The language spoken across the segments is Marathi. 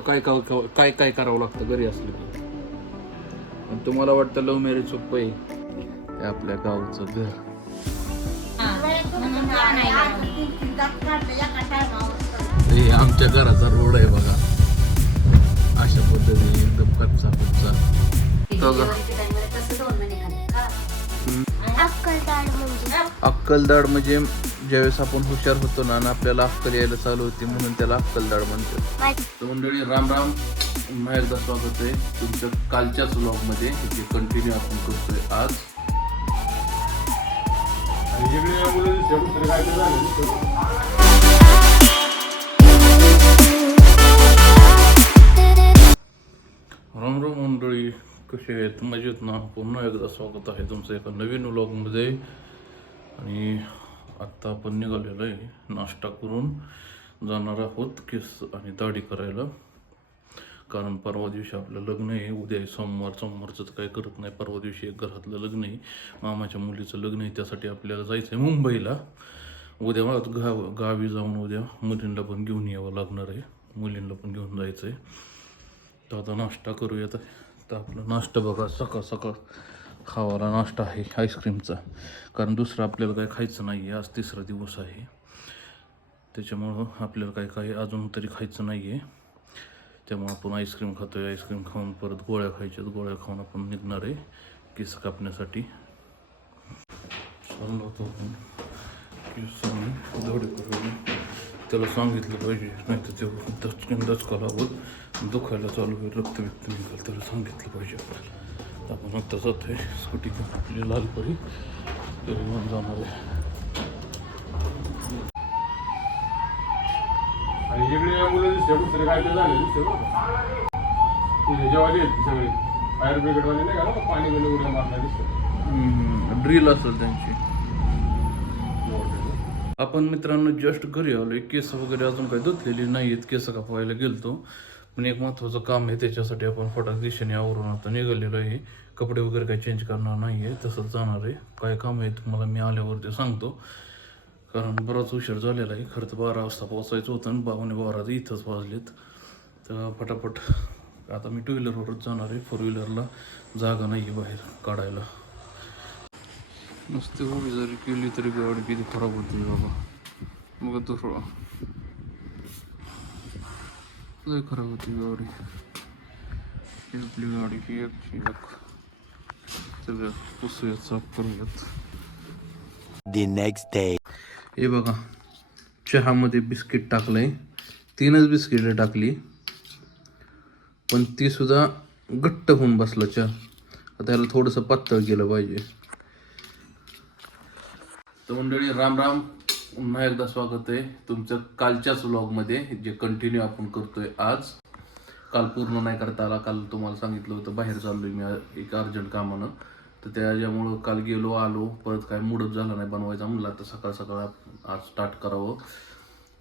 काय काय काय काय करावं लागतं घरी असलं की. आणि तुम्हाला वाटतं लव्ह मॅरेज सोपं आहे? हे आपल्या गावचं घर. हे आमच्या घराचा रोड आहे बघा. अशा पद्धतीने एकदम कच्चा कच्चा तो ग- अक्कलदाड म्हणजे ज्यावेळेस आपण हुशार होतो ना आणि आपल्याला अक्कल यायला चालू होती म्हणून त्याला अक्कलदाड म्हणतात. तर मंडळी राम राम. पुन्हा एकदा स्वागत आहे तुमच्या कालच्याच व्लॉगमध्ये जे कंटिन्यू आपण करतोय आज. राम राम मंडळी कसे आहेत? मजेत ना? पुन्हा एकदा स्वागत आहे तुमचं एका नवीन व्लॉगमध्ये आणि आत्ता आपण निघालेलो आहे नाश्ता करून जाणार आहोत केस आणि दाढी करायला. कारण परवा दिवशी आपलं लग्न आहे उद्या आहे सोमवार सोमवारचं तर काही करत नाही. परवा दिवशी एक घरातलं लग्न आहे मामाच्या मुलीचं लग्न आहे त्यासाठी आपल्याला जायचं आहे मुंबईला. उद्या गाव गावी जाऊन उद्या मुलींना पण घेऊन यावं लागणार आहे. मुलींना पण घेऊन जायचं आहे तर आता नाश्ता करूयात. तर आपला नाश्ता बघा सकाळ सकाळ खावाला नाश्ता आहे आईस्क्रीमचा कारण दुसरं आपल्याला काय खायचं नाही आहे आज तिसरा दिवस आहे. त्याच्यामुळं आपल्याला काही काही अजून तरी खायचं नाही आहे त्यामुळं आपण आईस्क्रीम खातो आहे आईस्क्रीम खाऊन परत गोळ्या खायच्यात गोळ्या खाऊन आपण निघणार आहे केस कापण्यासाठी. होतो आपण. केस करून. त्याला सांगितलं पाहिजे नाही तर ते दचकन दचका लागत दुखायला चालू होईल रक्त व्यक्त निघाल त्याला सांगितलं पाहिजे आपल्याला. तर आपण आत्ता स्कूटी घेऊन आपली लालपरी तरी घेऊन जाणार आहे. आणि इकडे मुलं दिसते, कुठं काय ते झालं दिसतं बरं का. ते जेवायला येत सगळे. फायर ब्रिगेडवाले नाही का? ना, पाणी बिणी उड्या मारणार दिसतं. ड्रिल असेल त्यांची. आपण मित्रांनो जस्ट घरी आलोय. केस वगैरे अजून काही धुतलेली नाही आहेत केस कापायला गेलतो. पण एक महत्त्वाचं काम आहे त्याच्यासाठी आपण फटाक दिशेने आवरून आता निघालेलो आहे. कपडे वगैरे काही चेंज करणार नाही आहे तसंच जाणार आहे. काय काम आहे तुम्हाला मी आल्यावरती सांगतो. कारण बराच उशीर झालेला आहे. खरं तर बारा वाजता पोहोचायचं होतं आणि बावणे बारा इथंच वाजलेत. तर फटाफट आता मी टू व्हीलरवरच जाणार आहे. फोर व्हीलरला जागा नाही आहे बाहेर काढायला. नुसती उभी जरी केली तरी गाडी किती खराब होती बाबा. मग दुसरा. लय खराब होती गाडी ही आपली गाडी ही एकची एक सगळं पुसूयात साफ करूयात the next day. हे बघा चहामध्ये बिस्किट टाकलंय तीनच बिस्किटं टाकली पण ती सुद्धा घट्ट होऊन बसला चहा आता याला थोडंसं पातळ केलं पाहिजे तर मंडळी राम राम पुन्हा एकदा स्वागत आहे तुमचं कालच्याच व्लॉगमध्ये जे कंटिन्यू आपण करतोय आज. काल पूर्ण नाही करता आला काल तुम्हाला सांगितलं होतं बाहेर चाललोय मी एक अर्जंट कामानं. तर त्याच्यामुळं काल गेलो आलो परत काय मूडच झाला नाही बनवायचा म्हणलं तर सकाळ सकाळ आज स्टार्ट करावं.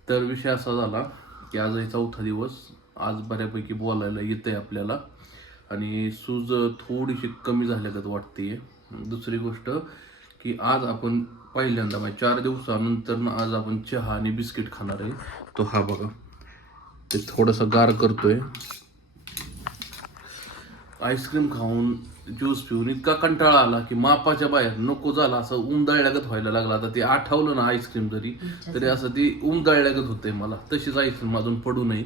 तर विषय असा झाला की आज चौथा दिवस आज बऱ्यापैकी बोलायला येतं आहे आपल्याला. आणि सूज थोडीशी कमी झाल्यागत वाटते दुसरी गोष्ट की आज आपण पहिल्यांदा म्हणजे चार दिवसानंतर ना आज आपण चहा आणि बिस्किट खाणार आहे. तो हा बघा. ते थोडंसं गार करतोय. आईस्क्रीम खाऊन ज्यूस पिऊन इतका कंटाळा आला की मापाच्या बाहेर नको झाला असं उमदळल्यागत व्हायला लागला. आता ते आठवलं ना आईस्क्रीम जरी तरी असं ती उमदळल्यागत होते मला. तशीच आईस्क्रीम अजून पडू नये.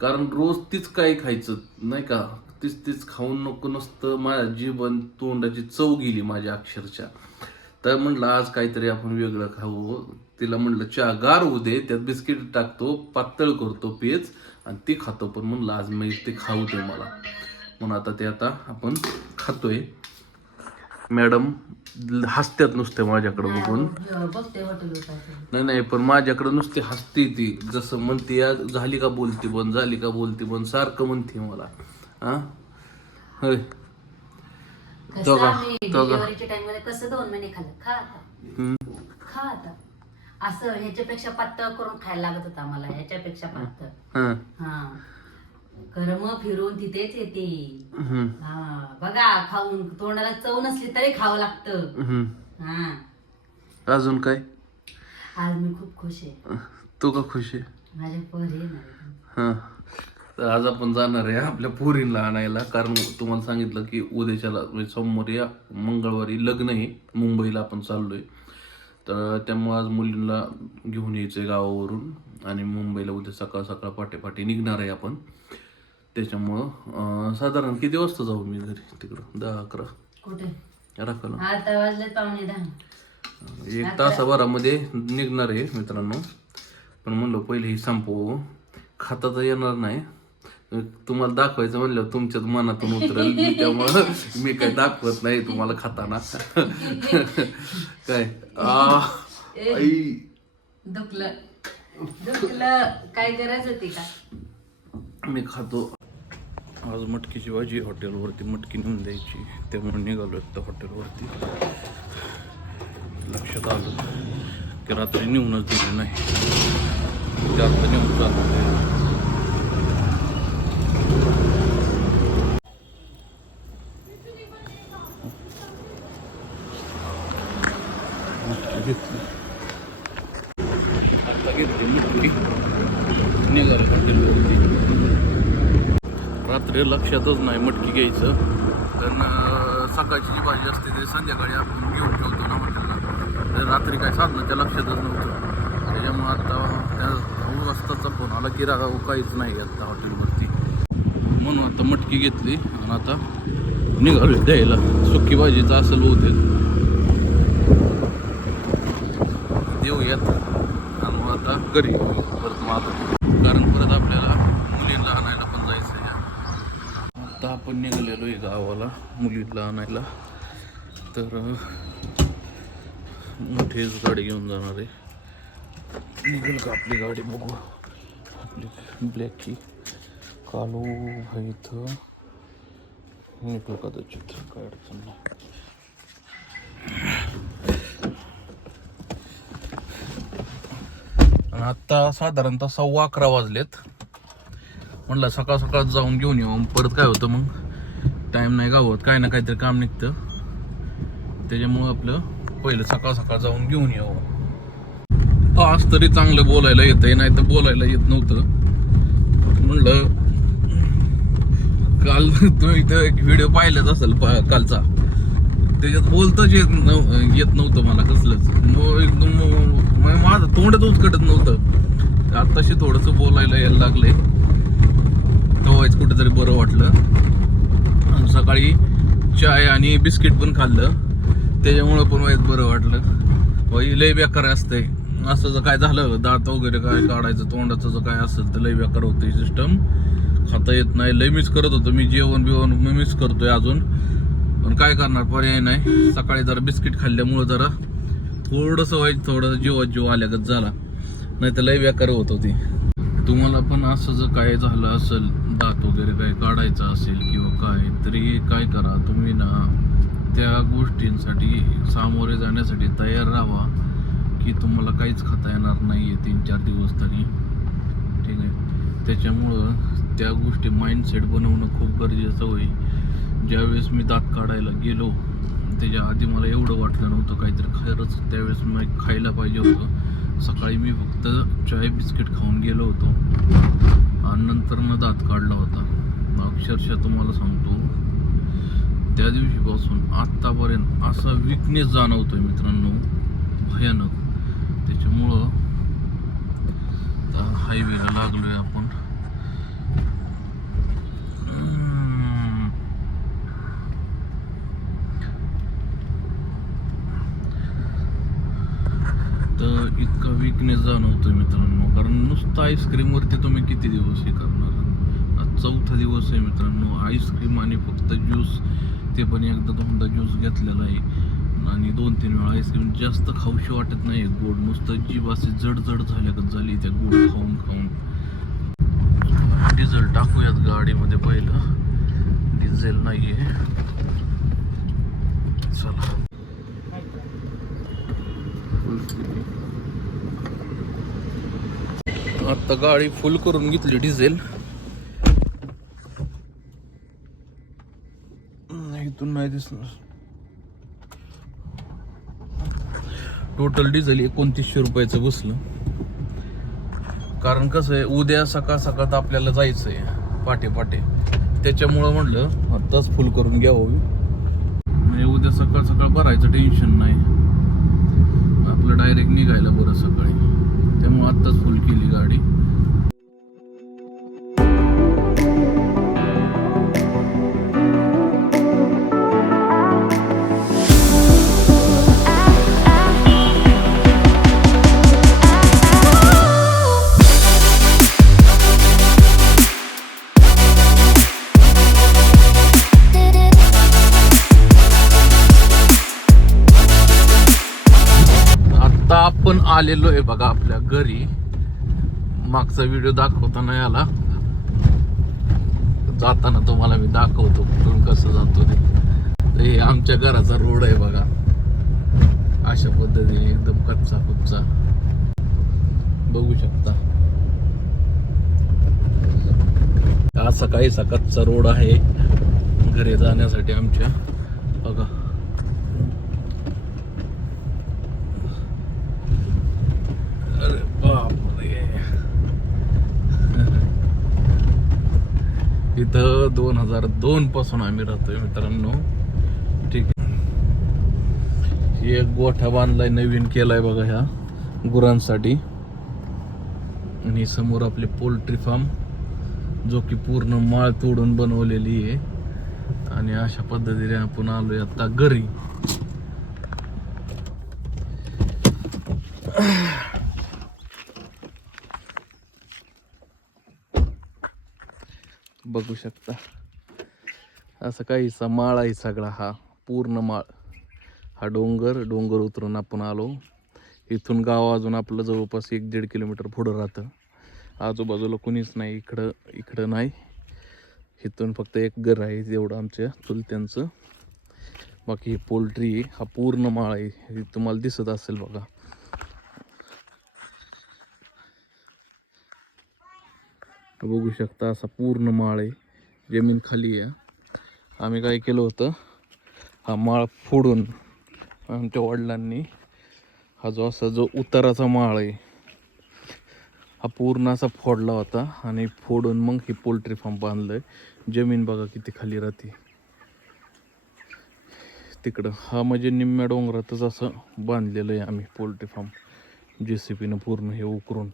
कारण रोज तीच काय खायचं नाही का? तीच तीच खाऊन नको नसतं माझ्या जीवन तोंडाची चव गेली माझ्या अक्षरशः. तर म्हणलं आज काहीतरी आपण वेगळं खाऊ. तिला म्हणलं चहा गार होऊ दे त्यात बिस्किट टाकतो पातळ करतो पेच आणि ती खातो. पण म्हणलं आज मी ते खाऊ दे मला. म्हणून आता ते आता आपण खातोय. मॅडम हसत्यात नुसते माझ्याकडे बघून. नाही नाही पण माझ्याकडे नुसती हसते ती. जसं म्हणते झाली का बोलती पण झाली का बोलती पण सारखं म्हणते मला. हा? होय. कसं का? आम्ही? डिलिव्हरीच्या टाइममध्ये कसं दोन महिने खाल्लं? खा आता. हम्म. खा आता. असं ह्याच्यापेक्षा पातळ करून खायला लागत होतं आम्हाला ह्याच्यापेक्षा पातळ. हा. हा. कर्म फिरून तिथेच येते. हम्म. हा बघा खाऊन तोंडाला चव नसली तरी खावं लागतं. हम्म. हा. अजून काय? आज मी खूप खुश आहे. तू का खुश आहे? माझे पोर आहे ना हा. तर आज आपण जाणार आहे आपल्या पोरींला आणायला. कारण तुम्हाला सांगितलं की उद्याच्याला म्हणजे सोमवारी या मंगळवारी लग्न आहे. मुंबईला आपण चाललोय. तर त्यामुळे आज मुलींना घेऊन यायचंय गावावरून. आणि मुंबईला उद्या सकाळ सकाळ पाटे पाटे निघणार आहे आपण. त्याच्यामुळं साधारण किती वाजता जाऊ मी घरी? तिकडं दहा अकरा? दहा. एक तासाभरामध्ये निघणार आहे मित्रांनो. पण म्हणलं पहिले ही संपवू. खाता तर येणार नाही. तुम्हाला दाखवायचं म्हणलं तुमच्याच मनातून उतरेल. मी त्यामुळं मी काय दाखवत नाही तुम्हाला खाताना काय? आई. दुखलं. दुखलं. काय करायचं होती का? मी खातो. आज मटकीची भाजी हॉटेलवरती. मटकी नेऊन द्यायची. त्यामुळे निघालो एकदा हॉटेलवरती. लक्षात आलं की रात्री नेऊनच दिली नाही. ते आता नेऊन चालू आता घेतली मटकी निघालो रात्री लक्षातच नाही मटकी घ्यायचं. कारण सकाळची जी भाजी असते ते संध्याकाळी आपण घेऊन ठेवतो ना म्हटलं तर रात्री काय साधनाच्या लक्षातच नव्हतं. त्याच्यामुळे आता त्या नऊ वाजताचा फोन आला की रागाव काहीच नाही आता हॉटेलवरती. म्हणून आता मटकी घेतली आणि आता निघालो द्यायला. सुकी भाजीचं असेल बहुतेक देऊयात आणि मग आता घरी. परत मग कारण परत आपल्याला मुलींना आणायला पण जायचं आहे आता आपण निघालेलो आहे गावाला मुलींना आणायला. तर मोठीच गाडी घेऊन जाणार आहे. निघेल का आपली गाडी बघू. आपली ब्लॅकची. कालू आहे इथं. निघलं कदाचित काय अडचण नाही. आणि आत्ता साधारणतः सव्वा अकरा वाजलेत. म्हणलं सकाळ सकाळ जाऊन घेऊन येऊ. परत काय होतं मग? टाईम नाही गावत. काय ना काहीतरी काम निघतं. त्याच्यामुळं आपलं पहिलं सकाळ सकाळ जाऊन घेऊन येऊ. आज तरी चांगलं बोलायला येतंय. नाही तर बोलायला येत नव्हतं. म्हणलं काल तुम्ही तर एक व्हिडिओ पाहिलाच असेल पा- कालचा. त्याच्यात बोलताच येत नव येत नव्हतं मला कसलंच. मग एकदम मग म्हणजे माझं तोंडच उचकटत नव्हतं. आत्ताशी थोडंसं बोलायला यायला लागले तेव्हाच कुठेतरी बरं वाटलं. सकाळी चाय आणि बिस्किट पण खाल्लं. त्याच्यामुळं पण वाईट बरं वाटलं. बाई लय बेकार असतंय. असं जर काय झालं दात वगैरे काय काढायचं तोंडाचं जर काय असेल तर लय बेकार होतं सिस्टम खाता येत नाही. लय मिस करत होतो मी. जेवण बिवण मी मिस करतोय अजून. पण काय करणार पर्याय नाही. सकाळी जरा बिस्किट खाल्ल्यामुळं जरा थोडंसं व्हायचं थोडंसं जीवात जीव आल्यागत झाला. नाही तर लय बेकार होत होती. तुम्हाला पण असं जर काय झालं असेल दात वगैरे काय काढायचं असेल किंवा काय तरी काय करा तुम्ही ना. त्या गोष्टींसाठी सामोरे जाण्यासाठी तयार राहा की तुम्हाला काहीच खाता येणार नाही आहे तीन चार दिवस तरी. ठीक आहे? त्याच्यामुळं त्या गोष्टी माइंडसेट बनवणं खूप गरजेचं होईल. ज्यावेळेस मी दात काढायला गेलो त्याच्या आधी मला एवढं वाटलं नव्हतं काहीतरी खरंच त्यावेळेस मी खायला पाहिजे होतं. सकाळी मी फक्त चाय बिस्किट खाऊन गेलो होतो. आणि नंतर न दात काढला होता. अक्षरशः तुम्हाला सांगतो त्या दिवशीपासून आत्तापर्यंत असा विकनेस जाणवतो आहे मित्रांनो. भयानक. त्याच्यामुळं हायवेला लागलो आहे आपण हम्म. तर इतका विकनेस जाणवतोय मित्रांनो. कारण नुसतं आईस्क्रीमवरती तुम्ही किती दिवस हे करणार? आज चौथा दिवस आहे मित्रांनो. आईस्क्रीम आणि फक्त ज्यूस ते पण एकदा दोनदा ज्यूस घेतलेला आहे. आणि दोन तीन वेळा आईस्क्रीम जास्त खाऊशी वाटत नाही. गोड नुसतं जीव असे जड जड झाल्यागत झाली. त्या गोड खाऊन खाऊन. डिझेल टाकूयात गाडीमध्ये पहिलं. डिझेल नाही आहे चला. आता गाडी फुल करून घेतली डिझेल इथून नाही दिसणार. टोटल डिझेल एकोणतीसशे रुपयाचं बसलं. कारण कसं आहे उद्या सकाळ सकाळ आपल्याला जायचं आहे पाटे पाटे त्याच्यामुळं म्हणलं आत्ताच फुल करून घ्यावं. म्हणजे उद्या सकाळ सकाळ भरायचं टेन्शन नाही. आपलं डायरेक्ट निघायला बरं सकाळी. त्यामुळं आत्ताच फुल केली गाडी. आलेलो आहे बघा आपल्या घरी. मागचा व्हिडिओ दाखवताना याला जाताना तुम्हाला मी दाखवतो कुठून कसं जातो ते. तर हे आमच्या घराचा रोड आहे बघा. अशा पद्धतीने एकदम कच्चा कुच्चा बघू शकता. असा काहीसा कच्चा रोड आहे. घरी जाण्यासाठी आमच्या. बघा. इथं दोन हजार दोन पासून आम्ही राहतोय मित्रांनो. ठीक. आहे एक गोठा बांधलाय नवीन केलाय बघा ह्या गुरांसाठी. आणि समोर आपले पोल्ट्री फार्म जो की पूर्ण माळ तोडून बनवलेली आहे. आणि अशा पद्धतीने आपण आलोय आता घरी. बघू शकता. असं काहीसा माळ आहे सगळा हा पूर्ण माळ. हा डोंगर डोंगर उतरून आपण आलो. इथून गाव अजून आपलं जवळपास एक दीड किलोमीटर पुढं राहतं. आजूबाजूला कुणीच नाही इकडं इकडं नाही. इथून फक्त एक घर आहे एवढं आमच्या चुलत्यांचं. बाकी हे पोल्ट्री हा पूर्ण माळ आहे. तुम्हाला दिसत असेल बघा. बघू शकता असा पूर्ण माळ आहे. जमीन खाली आहे. आम्ही काय केलं होतं? हा माळ फोडून आमच्या वडिलांनी हा जो असा जो उताराचा माळ आहे हा पूर्ण असा फोडला होता आणि फोडून मग ही पोल्ट्री फार्म बांधलंय. जमीन बघा किती खाली राहते. तिकडं हा म्हणजे निम्म्या डोंगरातच असं बांधलेलं आहे आम्ही पोल्ट्री फार्म. जे सी पीनं पूर्ण हे उकरून.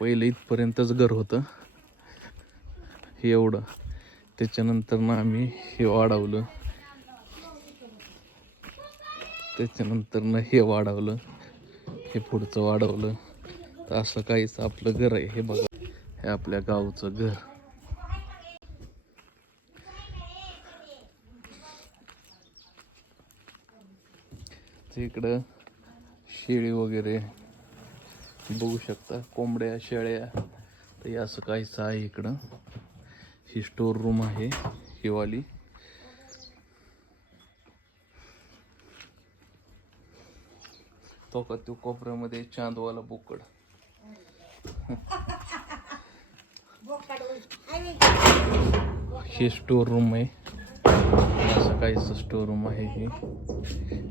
पहिले इथपर्यंतच घर होतं. हे एवढं. त्याच्यानंतर ना आम्ही हे वाढवलं. त्याच्यानंतर ना हे वाढवलं. हे पुढचं वाढवलं. तर असं काहीच आपलं घर आहे. हे बघा. हे आपल्या गावचं घर. इकडं शेळी वगैरे. बघू शकता कोंबड्या शेळ्या. तर असं काहीच आहे इकडं. ही स्टोर रूम आहे हिवाली. तो का तो कोपऱ्यामध्ये चांदवाला बोकड. हे स्टोर रूम आहे. असं काहीच स्टोर रूम आहे हे.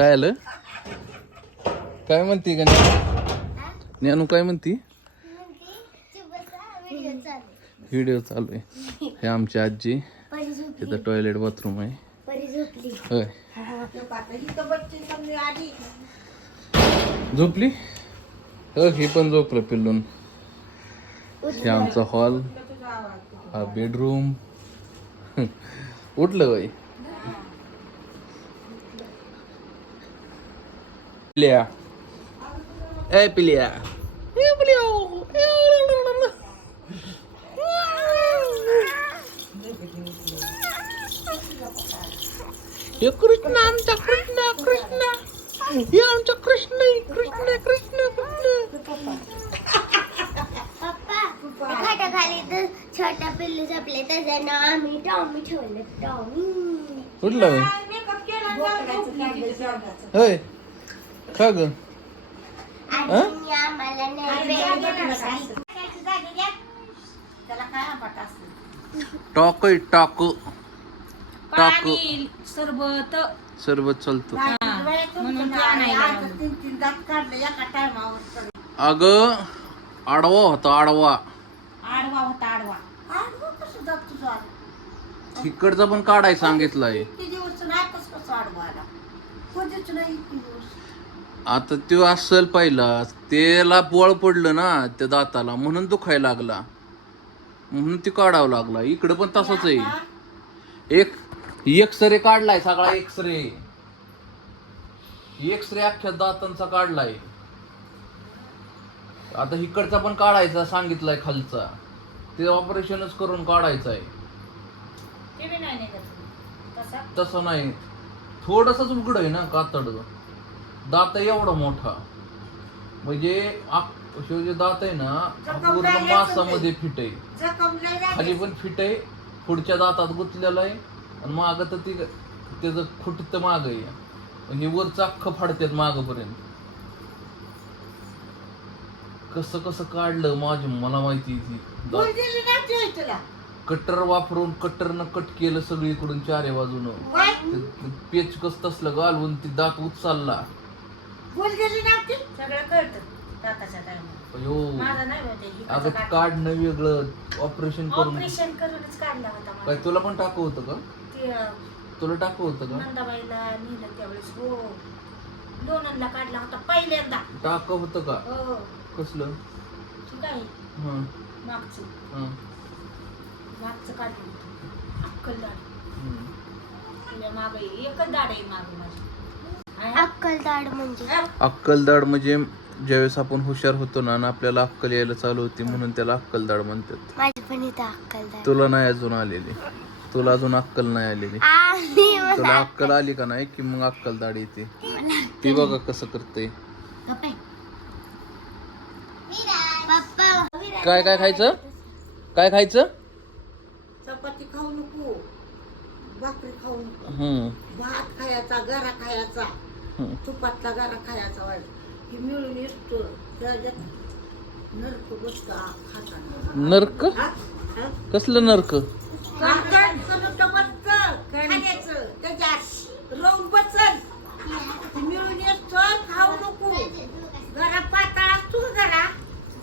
काय आलं? काय म्हणते का ज्ञानू काय म्हणती? व्हिडिओ चालू आहे. हे आमची आजी. तिथं टॉयलेट बाथरूम आहे. होय. झोपली? हो ही पण झोपलं पिल्लून. हे आमचा हॉल हा बेडरूम उठलं बाई. पिल्या ए पिल्या ए पिल्या हे कृष्ण आमचा कृष्ण कृष्ण हे आमचा कृष्ण कृष्ण कृष्ण कृष्ण पप्पा खाटाखाली तर छोटा पिल्लू झोपले त्याचं नाव आम्ही टॉमी ठेवलं टॉमी. कुठलं? होय. का ग? टाक टाक. टाक. पाणी सरबत. सरबत चालतो. अग आडवा होता आडवा. आडवा होता आडवा. तिकडचा पण काढाय सांगितलंय. आता तो असल पहिला त्याला बळ पडलं ना त्या दाताला म्हणून दुखायला लागला. म्हणून ती काढावं लागला. इकडं पण तसंच आहे. एक एक्सरे काढलाय सगळा एक्सरे एक्सरे अख्ख्या दातांचा काढलाय. आता इकडचा पण काढायचा सांगितलाय खालचा. ते ऑपरेशनच करून काढायचं आहे तसं नाही. थोडसच उघड आहे ना कातड. दात एवढा मोठा. म्हणजे आक- हे जे दात आहे ना पूर्ण मासामध्ये फिट आहे. खाली पण फिट आहे पुढच्या दातात गुंतलेलं आहे आणि माग तर ती त्याचं खुटत माग आहे. हे वरचं अख्खं फाडतात मागपर्यंत. कसं कसं काढलं माझी मला माहिती ती कट्टर वापरून कट्टरनं कट केलं सगळीकडून चारे बाजूनं. वाय. ते पेच कस तसलं घालून ती दात उचलला. बोल दिली ना ती सगळं कळतं दाताच्या टायमाला अयो. माझा नाही होते अगं काढणं वेगळं. ऑपरेशन करून. ऑपरेशन करूनच काढला होता काय तुला पण टाकू होतं का? ते अं, तुला टाकू होतं का? नंदाबाईला नेलं त्यावेळेस हो. दोनांना काढला होता पहिल्यांदा. टाक होतं का? हो. कसलं? ठीक आहे. हं, मागचं. हं, मागचं काढलं होतं. अक्कल दाढ. हं. माग एकच दाढ आहे माग माझी. अक्कलदाड म्हणजे. अक्कलदाड म्हणजे ज्यावेळेस आपण हुशार होतो ना आणि आपल्याला अक्कल यायला चालू होती म्हणून त्याला अक्कलदाड म्हणतात. माझी पण इथं अक्कलदाड. तुला नाही अजून आलेली. तुला अजून अक्कल नाही आलेली. तुला अक्कल. आली का नाही की मग अक्कलदाड येते? ती बघा कसं करते. पप्पा. काय काय खायचं? काय खायचं? चपाती खाऊ नको. भाकरी खाऊ नको. हम्म. भात खायचा गरा खायचा. हम्म. तुपातला गरा खायचा वाईट. हे मिळून येतो. त्याच्यात नरक बसता खाताना. नरक? हा? हा? कसलं नरक? खायचं नुसतं बसतं, खाण्याचं त्याच्यात राहून बसल ते मिळून येतो खाऊ नको गरा पाताळ असतो का गरा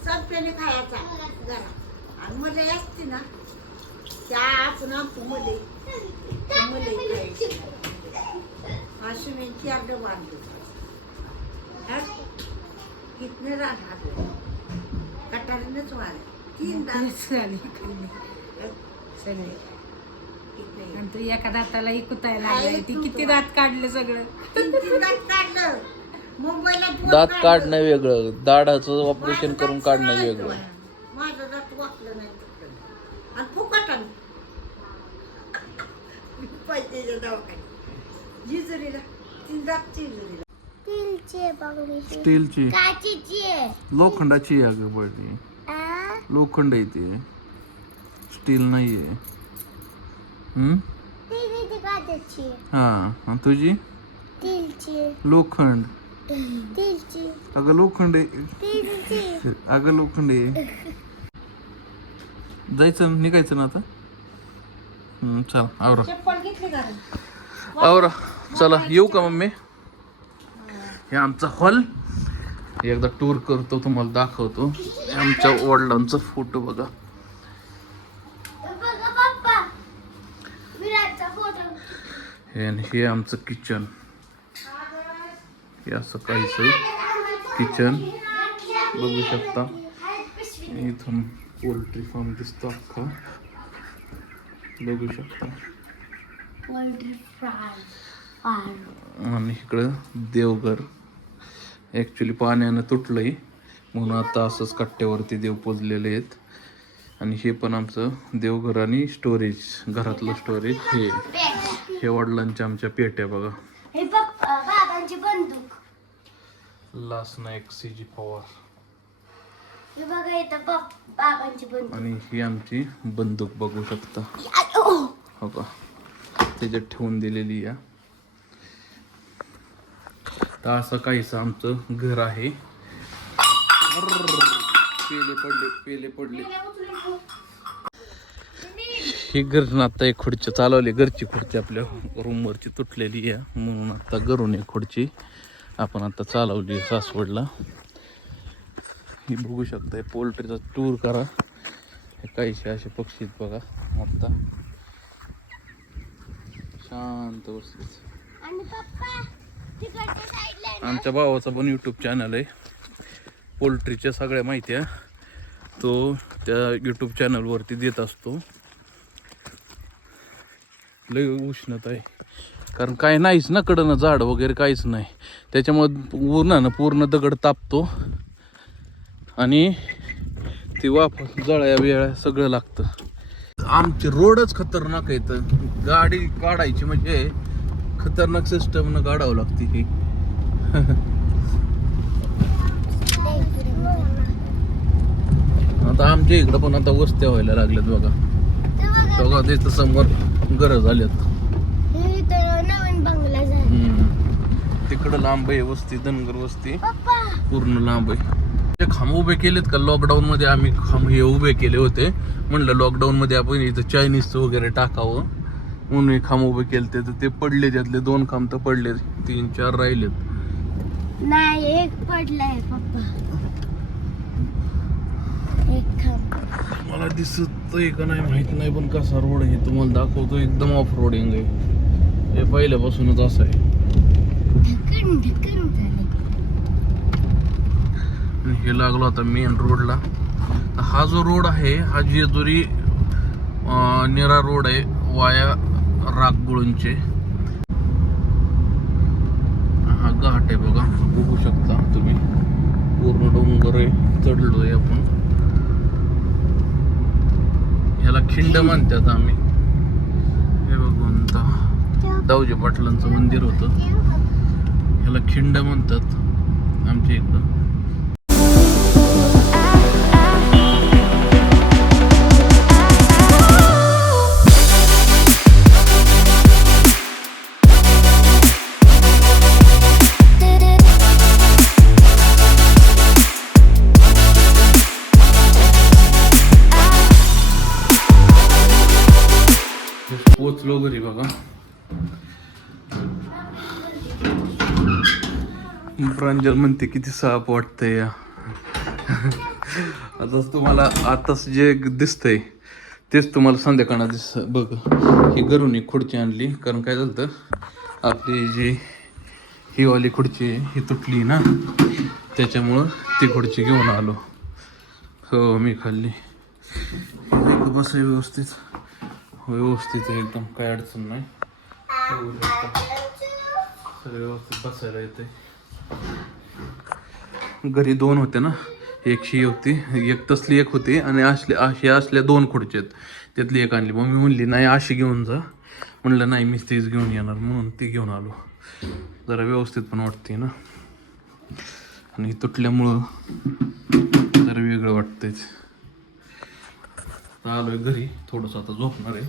संपेने खायचा गरा आणि मले असते ना त्या आपण आणतो मले ते मले खायची अशी मी चार डबा आणतो कितने राहणार कटारीनेच वारे तीन दात आणि तू एका दाताला इकुतायला लागलाय. ती किती दात काढले सगळं? दात काढलं? मुंबईला दोन दात काढलं. काढणं वेगळं. दाढाचं ऑपरेशन माझं करून दात काढणं सोडायचं वेगळं. आहे. माझं दात वापलं नाही तिकडं. आणि फुकट पैशाच्या दवाखान्यात. जिजुरीला. तीन दात जिजुरीला. स्टीलचे काचीची. लोखंडाची आहे अगं बळी आ? लोखंड आहे ते. स्टील नाही आहे हा तुझी? लोखंड. अगं लोखंड आहे. अगं लोखंड आहे. जायचं निघायचं ना आता? हम्म, चल आवरा. आवरा. चला येऊ का मम्मी? हे आमचा हॉल. एकदा टूर करतो तुम्हाला दाखवतो. आमच्या वडिलांचा फोटो बघा पप्पा विराटचा फोटो हे आणि हे आमचं किचन हे असं काहीच किचन बघू शकता. इथून पोल्ट्री फार्म दिसतो अख्खा. बघू शकता. आणि इकडं देवघर. ॲक्च्युली पाण्यानं तुटलंय. म्हणून आता असंच कट्ट्यावरती देव पोजलेले आहेत. आणि हे पण आमचं देवघर आणि स्टोरेज घरातलं स्टोरेज हे. हे वडिलांच्या आमच्या पेट्या बघा. हे बघ बाबांची बंदूक. Last Naik C G Pawar हे बघा इथं बघ बाबांची बंदूक. आणि ही आमची बंदूक बघू शकता. आयो! हो का? त्याच्यात ठेवून दिलेली या. तर असं काहीसं आमचं घर आहे. अर्र, पेले पडले पेले पडले ही घरनं आता एक खुर्ची चालवली. घरची खुर्ची आपल्या रूमवरची तुटलेली आहे. म्हणून आता घरून एक खुर्ची आपण आता चालवली सासवडला. ही बघू शकताय पोल्ट्रीचा टूर करा. हे काहीशे असे पक्षी आहेत बघा आत्ता शांत बसलीच आमच्या भावाचा पण यूट्यूब चॅनल आहे. पोल्ट्रीच्या सगळ्या माहिती आहे. तो त्या यूट्यूब चॅनलवरती देत असतो. लय उष्णता आहे. कारण काय नाहीच ना कडनं झाड वगैरे काहीच नाही. त्याच्यामुळे उन्हानं ना पूर्ण दगड तापतो. आणि ती वापस जळ्या वेळा सगळं लागतं. आमचे रोडच खतरनाक आहेत गाडी काढायची म्हणजे खतरनाक सिस्टमनं काढावं लागते ही. आता आमच्या इकडं पण आता वस्त्या व्हायला लागल्यात बघा. बघा, तिथं समोर नवीन बंगला झाला. हम्म. तिकडं लांब आहे वस्ती धनगर वस्ती. पप्पा. पूर्ण लांब आहे. ते खांब उभे केलेत का? लॉकडाऊन मध्ये आम्ही खांब हे उभे केले होते. म्हणलं लॉकडाऊन मध्ये आपण इथं चायनीजचं वगैरे टाकावं. म्हणून हे खांब उभे केले तर ते पडले त्यातले दोन खांब तर पडले. तीन चार राहिलेत. नाही एक पडलाय पप्पा. एक खांब. मला दिसत आहे का नाही माहीत नाही पण कसा रोड आहे तुम्हाला दाखवतो एकदम ऑफ रोडिंग आहे. हे पहिल्यापासूनच असं आहे. हे लागलो आता मेन रोडला हा जो रोड आहे हा जेजुरी निरा रोड आहे वाया रागगुळूंचे. हा घाट आहे बघा. बघू शकता तुम्ही. पूर्ण डोंगर आहे चढलोय आपण ह्याला खिंड म्हणतात आम्ही. हे बघून आता. दाऊजी पाटलांचं मंदिर होतं. ह्याला खिंड म्हणतात आमच्या इकडं. पोचलो घरी बघा प्रांजल म्हणते किती साप वाटतंय या. आताच तुम्हाला आताच जे दिसतंय तेच तुम्हाला संध्याकाळ दिस बघ ही घरून एक खुर्ची आणली. कारण काय झालं आपली जी ही वाली खुर्ची आहे ही तुटली ना त्याच्यामुळं ती खुर्ची घेऊन आलो. हो मी खाल्ली. बस आहे व्यवस्थित. व्यवस्थित आहे एकदम काय अडचण नाही. बघू सगळं व्यवस्थित बसायला येते घरी दोन होते ना एक शी होती एक तसली एक होती आणि असले अशी असल्या दोन खुर्च्या आहेत. त्यातली एक आणली. मग मी म्हणली नाही अशी घेऊन जा. म्हणलं नाही मी तीच घेऊन येणार. म्हणून ती घेऊन आलो. जरा व्यवस्थित पण वाटते ना. आणि तुटल्यामुळं जरा वेगळं वाटतंय. आता आलोय घरी थोडंसं आता झोपणार आहे.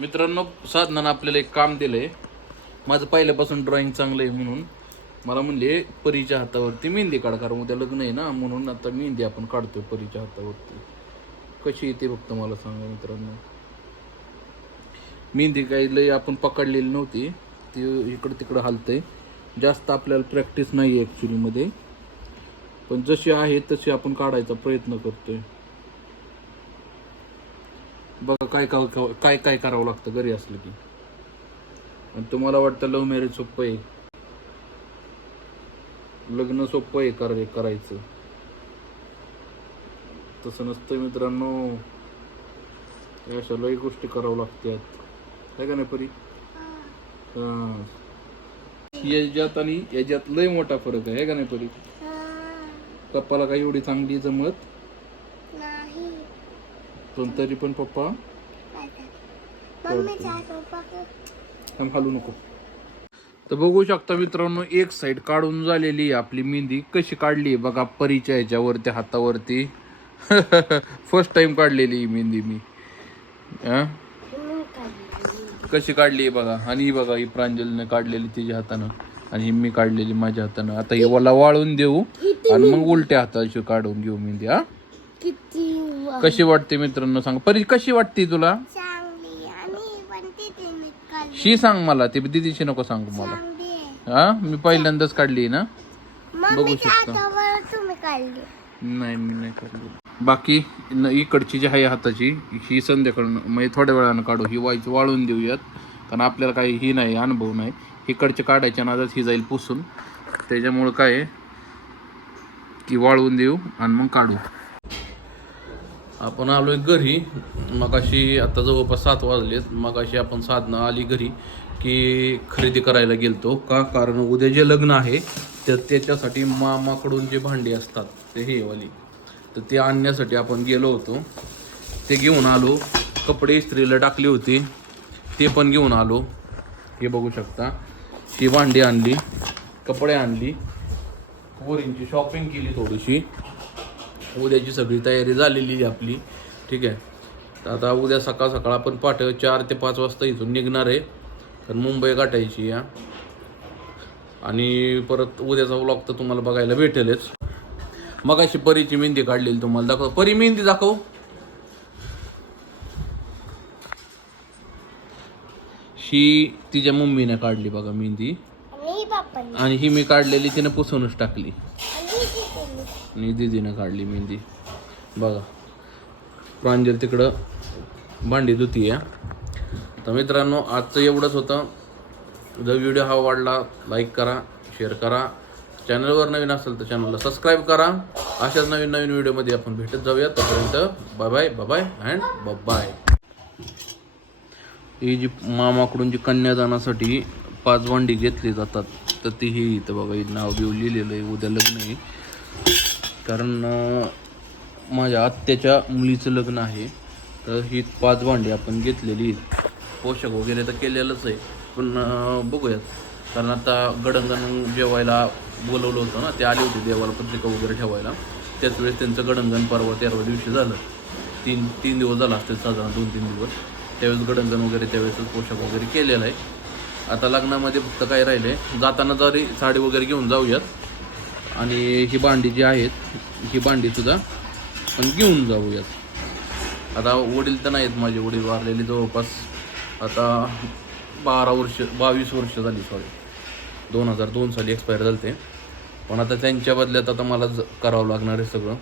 मित्रांनो साधनानं आपल्याला एक काम दिलंय. माझं पहिल्यापासून ड्रॉइंग चांगलं आहे म्हणून. मला म्हणले परीच्या हातावरती मेहंदी काढ कारण उद्या लग्न आहे ना म्हणून आता मेहंदी आपण काढतोय परीच्या हातावरती. कशी येते फक्त मला सांगा मित्रांनो. मेहंदी काही लय आपण पकडलेली नव्हती. ती इकडं तिकडं हलतंय. जास्त आपल्याला प्रॅक्टिस नाही आहे ॲक्च्युलीमध्ये पण जशी आहे तशी आपण काढायचा प्रयत्न करतोय. बघा काय काय काय काय करावं लागतं घरी असलं की. आणि तुम्हाला वाटतं लव्ह मॅरेज सोपं आहे. लग्न सोपं आहे कर करायचं. तसं नसतं मित्रांनो. अशा लई गोष्टी करावं लागतात. आहे का नाही परी? हां. याच्यात आणि याच्यात लय मोठा फरक आहे. है का नाही परी? पप्पाला काही एवढी चांगली जमत? नाही. पण तरी पण पप्पा? थांब हालू नको. तर बघू शकता मित्रांनो एक साईड काढून झालेली आहे आपली मेहंदी. कशी काढली बघा परीच्या ह्याच्यावरती हातावरती. फर्स्ट टाइम काढलेली ही मेहंदी मी. हा? कशी काढली आहे बघा? आणि ही बघा ही प्रांजलने काढलेली तिच्या हातानं. आणि ही मी काढलेली माझ्या हातानं. आता ही वाळून देऊ. आणि मग उलट्या हाताची काढून घेऊ मेहंदी हा किती कशी वाटते मित्रांनो सांग. परी कशी वाटते तुला? चांगली आणि पण तिथे मी काढली. शी सांग मला ती दिदीशी नको सांगू मला. चांगली आहे. हा? मी पहिल्यांदाच काढली ना? बघू मम्मीच्या शकता. हातावर तुम्ही काढली. नाही मी नाही काढली. बाकी न इकडची जी आहे हाताची ही संध्याकाळ म्हणजे थोड्या वेळानं काढू. ही वायची वाळून देऊयात. कारण आपल्याला काही ही नाही अनुभव नाही. इकडच्या काढायच्या नादात ही जाईल पुसून. त्याच्यामुळं काय आहे? ती वाळवून देऊ आणि मग काढू. आपण आलोय घरी. मगाशी आता जवळपास सात वाजलेत. मगाशी आपण साधनं आली घरी की खरेदी करायला गेलतो. का? कारण उद्या जे लग्न आहे तर त्याच्यासाठी मामाकडून जे भांडी असतात ते हेवाली. तर ते आणण्यासाठी आपण गेलो होतो. ते घेऊन आलो. कपडे इस्त्रीला टाकली होती. ते पण घेऊन आलो. हे बघू शकता. ही भांडी आणली. कपडे आणली. पोरींची शॉपिंग केली थोडीशी. उद्याची सगळी तयारी झालेली आहे आपली. ठीक आहे. तर आता उद्या सकाळ सकाळ आपण पाठ चार ते पाच वाजता इथून निघणार आहे. तर मुंबई गाठायची या आणि परत उद्याचा व्लॉग तर तुम्हाला बघायला भेटेलच. मग अशी परीची मेहंदी काढलेली तुम्हाला दाखव परी मेहंदी दाखव. शी तिच्या मम्मीने काढली बघा मेहंदी. आणि ही मी काढलेली तिने पुसूनच टाकली. आणि दीदीनं काढली मेहंदी. बघा प्रांजल तिकडं भांडी धुती आहे तर मित्रांनो आजचं एवढंच होतं. जर व्हिडिओ हा आवडला लाईक करा शेअर करा. चॅनलवर नवीन असेल तर चॅनलला सबस्क्राईब करा. अशाच नवीन नवीन व्हिडिओमध्ये आपण भेटत जाऊया तोपर्यंत bye bye bye and bye ही जी मामाकडून जी कन्यादानासाठी पाच भांडी घेतली जातात तर ती ही इथं बघा नाव बिव लिहिलेलं आहे उद्या लग्न आहे. कारण माझ्या आत्याच्या मुलीचं लग्न आहे. तर ही पाच भांडी आपण घेतलेली आहेत. पोषक वगैरे तर केलेलंच आहे. पण बघूयात. कारण आता गडंगण जेवायला बोलवलं होतं ना ते आले होते देवाला पत्रिका वगैरे ठेवायला. त्याच वेळेस त्यांचं गडंगण परवा तेराव्या दिवशी झालं. तीन तीन दिवस झाला असतील साधारण दोन तीन दिवस. त्यावेळेस गडंगण वगैरे त्यावेळेस पोषाख वगैरे केलेला आहे. आता लग्नामध्ये फक्त काय राहिले जाताना जरी साडी वगैरे घेऊन जाऊयात. आणि ही भांडी जी आहेत ही भांडीसुद्धा पण घेऊन जाऊयात. आता वडील तर नाहीत माझे वडील वारलेले जवळपास आता बारा वर्ष बावीस वर्ष झाली सॉरी दोन हजार दोन साली एक्सपायर झाले ते पण आता त्यांच्या बदल्यात आता मला ज- करावं लागणार आहे सगळं.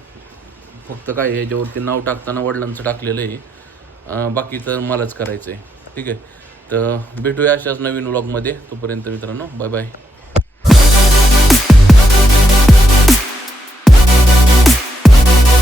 फक्त काय आहे याच्यावरती नाव टाकताना वडिलांचं टाकलेलं आहे. बाकीचं मलाच करायचं आहे ठीक आहे? तर भेटूया अशाच नवीन व्लॉगमध्ये तोपर्यंत मित्रांनो बाय बाय